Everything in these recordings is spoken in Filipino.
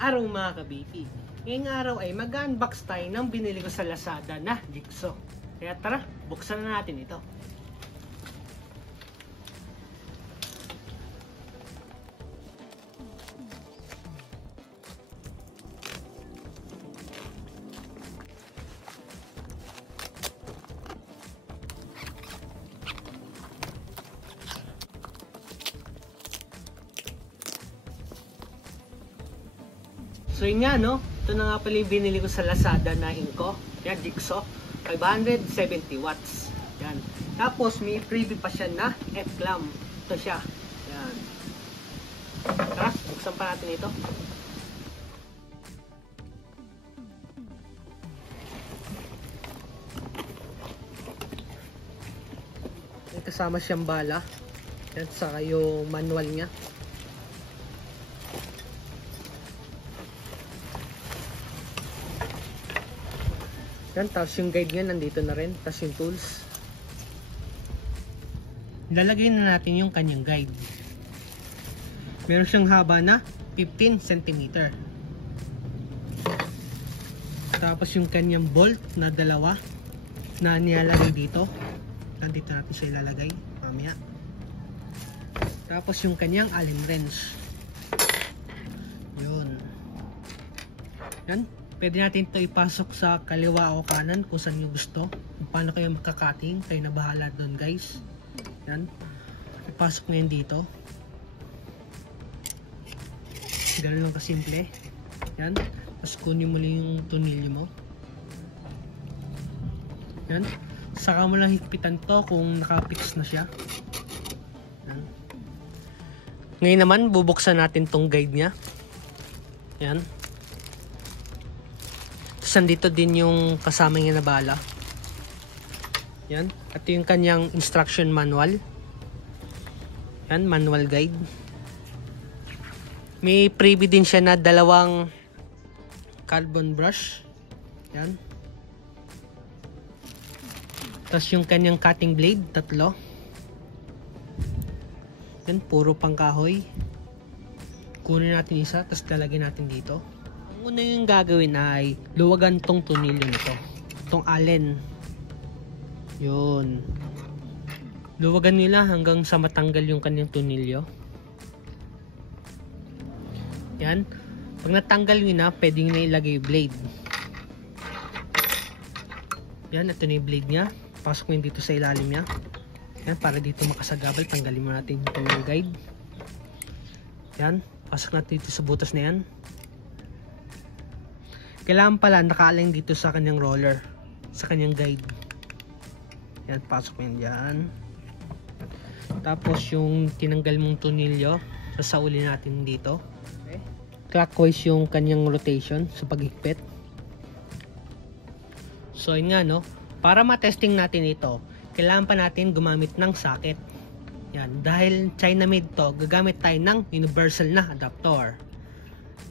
araw mga kabiki. Ngayong araw ay mag-unbox tayo ng binili ko sa Lazada na jigsaw. Kaya tara, buksan na natin ito. So yun nga no, ito na nga pala yung binili ko sa Lazada na Inco. Yan, jigsaw, 570 watts. Yan. Tapos may freebie pa siya na F-clamp. Ito siya. Yan. Tara, buksan pa natin ito. May kasama siyang bala. Yan, saka yung manual niya. Yan, tapos yung guide niya nandito na rin, tapos yung tools. Lalagay na natin yung kanyang guide. Meron siyang haba na 15 cm. Tapos yung kanyang bolt na dalawa na nilalagay dito. Nandito natin siya ilalagay mamaya. Tapos yung kanyang Allen wrench. Yun. Yan. Pwede natin ito ipasok sa kaliwa o kanan kung saan nyo gusto. Kung paano kayo makakating, kayo na bahala doon guys. Yan. Ipasok ngayon dito. Ganun lang kasimple. Yan. Tapos kunin mo lang yung tunilyo mo. Yan. Saka mo lang higpitan to kung nakapix na siya. Yan. Ngayon naman, bubuksan natin tong guide niya. Yan. Nandito din yung kasama niya na bala. Yan. Ito yung kanyang instruction manual. Yan, manual guide. May freebie din siya na dalawang carbon brush. Yan. Tapos yung kanyang cutting blade, tatlo. Yan, puro pangkahoy. Kunin natin isa, tapos lalagyan natin dito. Ang una yung gagawin ay luwagan tong tunilyo nito. Tong Allen. Yun. Luwagan nila hanggang sa matanggal yung kanyang tunilyo. Yan. Pag natanggal nyo na, pwede nyo na ilagay yung blade. Yan, ito na yung blade nya. Pasok mo yun dito sa ilalim nya. Yan, para dito makasagabal, tanggalin mo natin yung guide. Yan, pasok natin dito sa butas na yan. Kailangan pala naka-align dito sa kanyang roller, sa kanyang guide. Yan, pasok mo yan dyan. Tapos yung tinanggal mong tunilyo, sasaulin natin dito. Okay. Clockwise yung kanyang rotation sa paghigpit. So yun nga no, para matesting natin ito, kailangan pa natin gumamit ng socket. Yan, dahil China made to, gagamit tayo ng universal na adapter.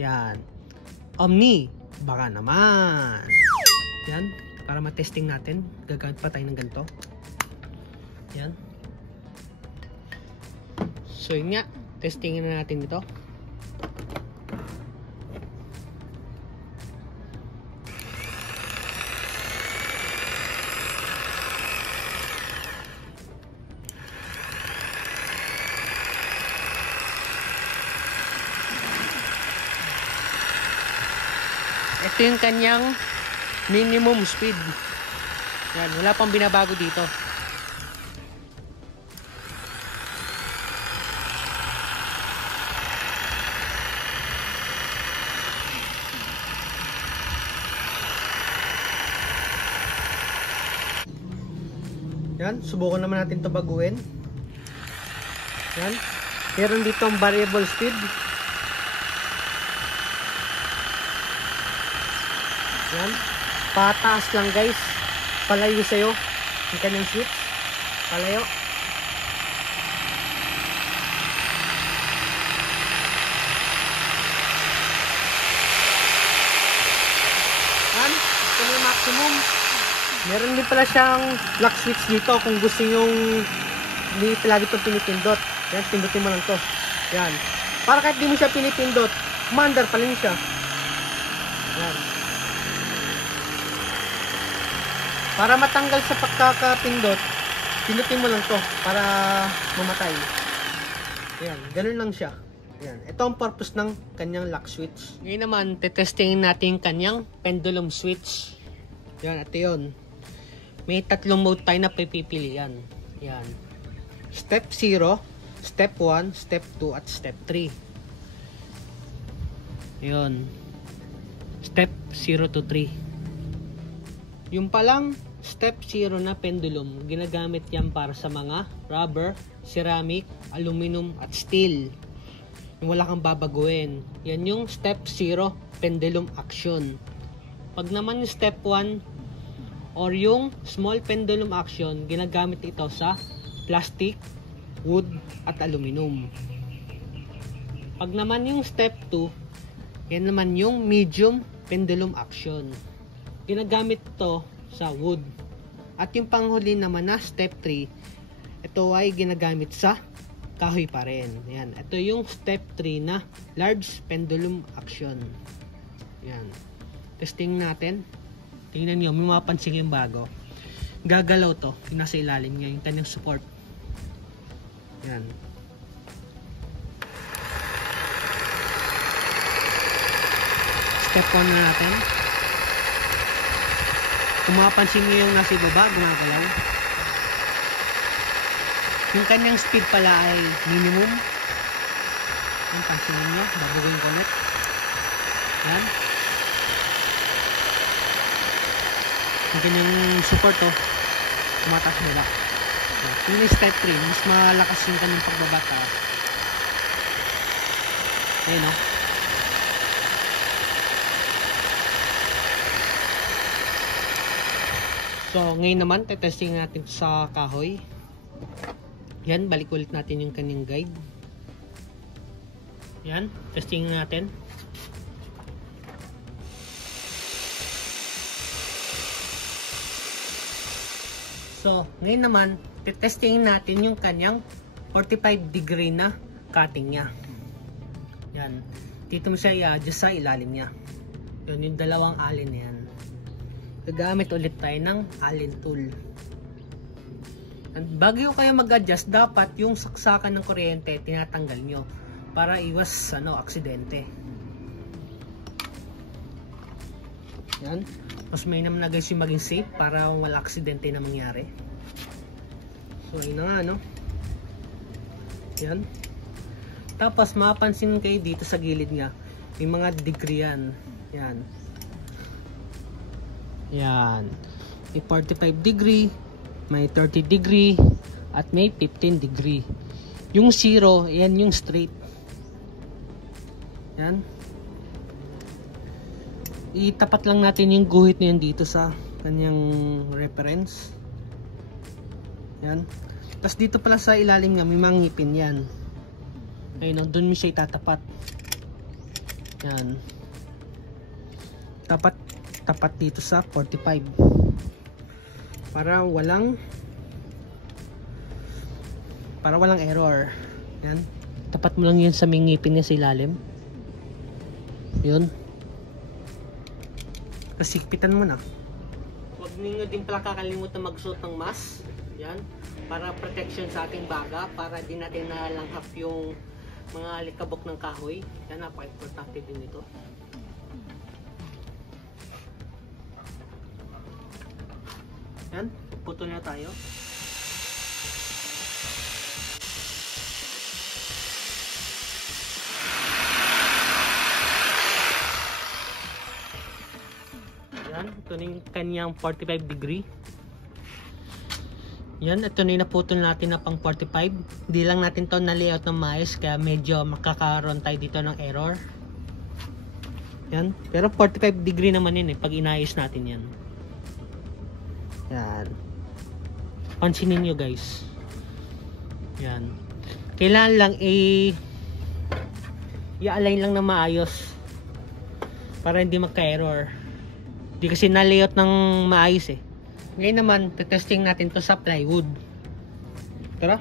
Yan, Omni. Baka naman. Yan. Para matesting natin. Gagamit pa tayo ng ganito. Yan. So yun nga. Testingin na natin ito. Ito yung kanyang minimum speed. Yan, wala pang binabago dito. Yan, subukan naman natin ito baguhin. Yan. Meron dito ang variable speed. Yan. Pataas lang guys. Palayo sa'yo. Yung kanyang switch. Palayo. Yan. Ito na yung maximum. Meron din pala siyang lock switch dito kung gusto yung hindi palagi itong pinipindot. Yan, pindutin mo lang to. Yan. Para kahit di mo siya pinipindot, mandar pa rin siya. Yan. Para matanggal sa pagkakapindot, pinutin mo lang to para mamatay. Yan, ganun lang siya. Yan. Ito ang purpose ng kanyang lock switch. Ngayon naman, tetestingin natin yung kanyang pendulum switch. Yan, ito yun. May tatlong mode tayo na pipilian. Yan. Step 0, Step 1, Step 2, at Step 3. Yun. Step 0 to 3. Yung palang Step 0 na pendulum, ginagamit yan para sa mga rubber, ceramic, aluminum, at steel. Yung wala kang babaguhin. Yan yung Step 0 pendulum action. Pag naman yung Step 1 or yung small pendulum action, ginagamit ito sa plastic, wood, at aluminum. Pag naman yung Step 2, yan naman yung medium pendulum action. Ginagamit ito sa wood. At yung panghuli naman na Step 3, ito ay ginagamit sa kahoy pa rin. Yan. Ito yung Step 3 na large pendulum action. Yan. Testing natin. Tingnan nyo, may mapansin yung bago. Gagalaw to. Yung nasa ilalim niya, yung kanyang support. Yan. Step 1 na natin. Kung mapapansin nyo yung nasa baba, gumagalaw. Yung kanyang speed pala ay minimum. Yung pansinin nyo, babuhin ko ulit. Yan. Yung kanyang support tumatas nila. Yung step 3, mas malakas yung kanyang pagbabata. Ayun o. So, ngayon naman, testing natin sa kahoy. Yan, balik ulit natin yung kanyang guide. Yan, testing natin. So, ngayon naman, testingin natin yung kanyang 45 degree na cutting niya. Yan. Dito mo siya i-adjust sa ilalim niya. Yun, yung dalawang alin na yan. Gagamit ulit tayo ng allen tool. And bago kayo mag-adjust, dapat yung saksakan ng kuryente tinatanggal nyo para iwas aksidente. Yan. Mas may naman na guys yung maging safe para wala aksidente na mangyari. So ayun na nga Yan. Tapos mapapansin kayo dito sa gilid nga, may mga degree yan. Yan. Yan. May 45 degree, may 30 degree, at may 15 degree. Yung 0, yan yung straight. Yan. Itapat lang natin yung guhit na yan dito sa kanyang reference. Yan. Tapos dito pala sa ilalim nga, may mga ngipin yan. Ayun, doon mo siya itatapat. Yan. Tapat dito sa 45 para walang error. Yan, tapat mo lang yun sa may ngipin niya sa ilalim. Yun, kasikpitan mo na. Huwag ninyo din pala kakalimutan magsuot ng mask. Yan, para protection sa ating baga, para di natin nalanghap yung mga likabok ng kahoy. Yan, napaka-importante din ito. Yan, puto na tayo. Yan, ito na yung kanyang 45 degree. Yan, ito na yung naputol natin na pang 45. Hindi lang natin to na-layout ng maayos, kaya medyo makakaroon tayo dito ng error. Yan, pero 45 degree naman yun pag inayos natin yan. Yan. Pansinin nyo guys. Yan. Kailangan lang i-align lang na maayos para hindi magka-error. Hindi kasi na-layout ng maayos Ngayon naman, testing natin to sa plywood. Tara.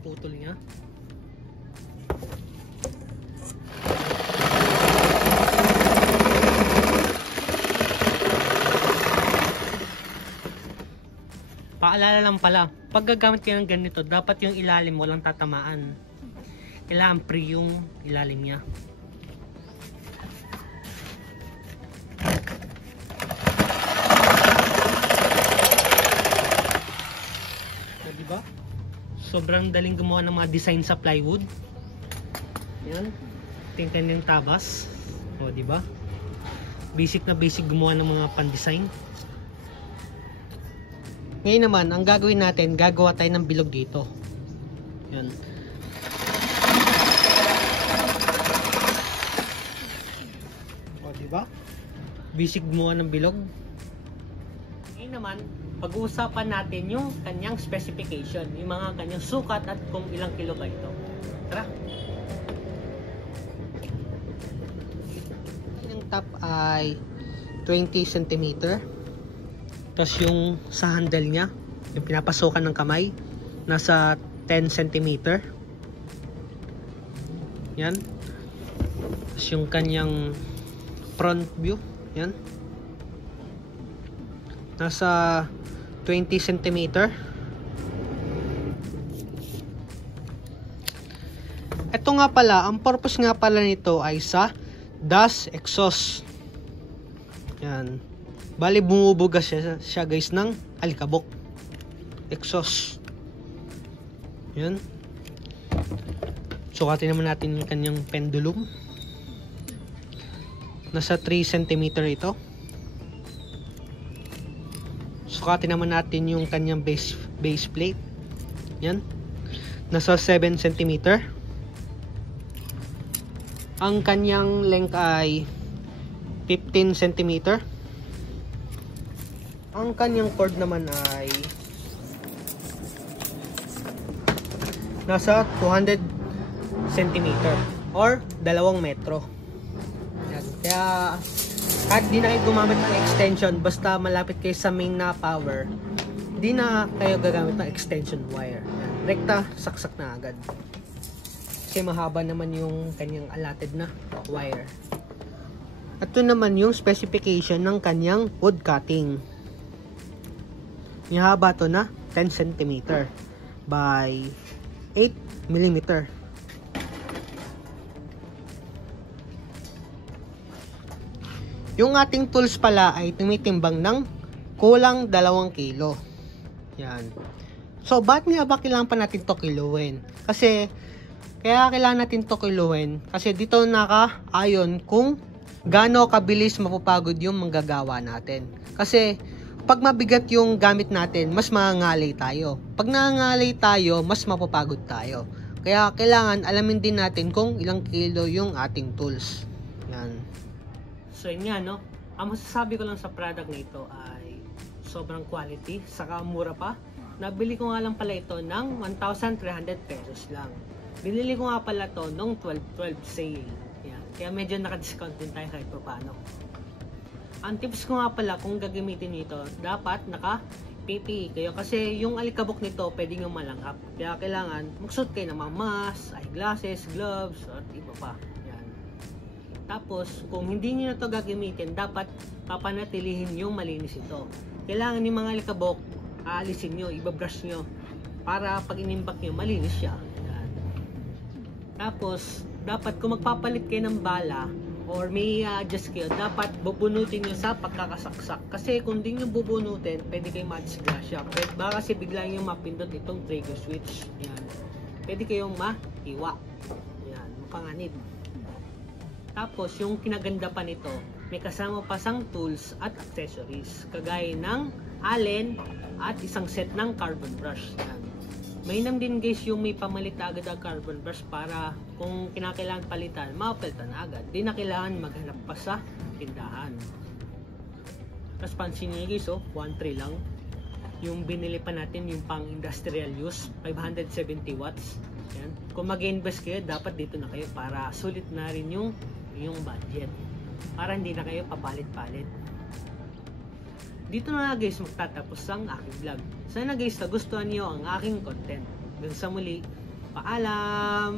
putol niya. Paalala lang pala, pag gagamit kayo ng ganito, dapat yung ilalim walang tatamaan. Kailangan free yung ilalim niya. So, diba? Sobrang daling gumawa ng mga design sa plywood. Yan. Tingnan yung tabas. O, diba? Basic na basic gumawa ng mga pan-design. Ngayon naman, ang gagawin natin, gagawa tayo ng bilog dito. Yan. O, diba? Basic gumawa ng bilog. Ngayon naman, pag-uusapan natin yung kanyang specification, yung mga kanyang sukat at kung ilang kilo ba ito. Tara! Yung top ay 20 cm. Tapos yung sa handle niya, yung pinapasukan ng kamay, nasa 10 cm. Yan. Tapos yung kanyang front view, yan. Nasa 20 cm. Ito nga pala, ang purpose nga pala nito ay sa dust exhaust. Yan. Bali bumubugas siya guys ng alikabok. Exhaust. Yan. Sukatin naman natin yung kanyang pendulum. Nasa 3 cm ito. Sukatin naman natin yung kanyang base plate. Yan. Nasa 7 cm. Ang kanyang length ay 15 cm. Ang kanyang cord naman ay nasa 200 cm or 2 metro. Yan. Kaya kahit di na kayo gumamit ng extension, basta malapit kayo sa main na power, di na kayo gagamit ng extension wire. Yan. Rekta, saksak na agad. Kasi mahaba naman yung kanyang allotted na wire. Ito naman yung specification ng kanyang wood cutting. Yung haba to na 10 cm by 8 mm. Yung ating tools pala ay tumitimbang ng kulang 2 kilo. Yan. So, bakit nga ba kailangan pa natin to kiluhin? Kasi, kaya kailangan natin to kiluhin kasi dito naka-ayon kung gaano kabilis mapapagod yung manggagawa natin. Kasi, pag mabigat yung gamit natin, mas mangangalay tayo. Pag nangangalay tayo, mas mapapagod tayo. Kaya kailangan alamin din natin kung ilang kilo yung ating tools. Yan. So yun nga, no? Ang masasabi ko lang sa product na ito ay sobrang quality, saka mura pa. Nabili ko nga lang pala ito ng 1,300 pesos lang. Binili ko nga pala to nung 12/12 sale. Yan. Kaya medyo naka-discount din tayo kahit pa paano. Ang tips ko nga pala kung gagamitin nito, dapat naka-PPE kayo kasi yung alikabok nito pwede nyo malangkap. Kaya kailangan magsuot kayo ng mga mask, eyeglasses, gloves, at iba pa. Yan. Tapos, kung hindi nyo na ito gagamitin, dapat papanatilihin yung malinis ito. Kailangan yung mga alikabok, aalisin nyo, ibabrush nyo para pag inimbak nyo, malinis siya. Yan. Tapos, dapat kung magpapalit kayo ng bala, or may adjust kayo, dapat bubunutin nyo sa pagkakasaksak. Kasi kung di nyo bubunutin, pwede kayong ma-disgrasya. Baka kasi bigla nyo mapindot itong trigger switch. Yan. Pwede kayong mahiwa. Yan. Mapanganib. Tapos, yung kinaganda pa nito, may kasama pa sang tools at accessories. Kagaya ng allen at isang set ng carbon brush. Yan. Mainam din guys yung may pamalit na agad ang carbon brush para kung kinakailangan palitan, mapalitan na agad. Di na kailangan maghanap pa sa tindahan. Tapos pansin nyo guys, 1.3 lang. Yung binili pa natin yung pang industrial use, 570 watts. Yan. Kung mag-invest kayo, dapat dito na kayo para sulit na rin yung budget. Para hindi na kayo papalit-palit. Dito na guys magtatapos ang aking vlog. Sana guys nagustuhan niyo ang aking content. Hanggang sa muli, Paalam!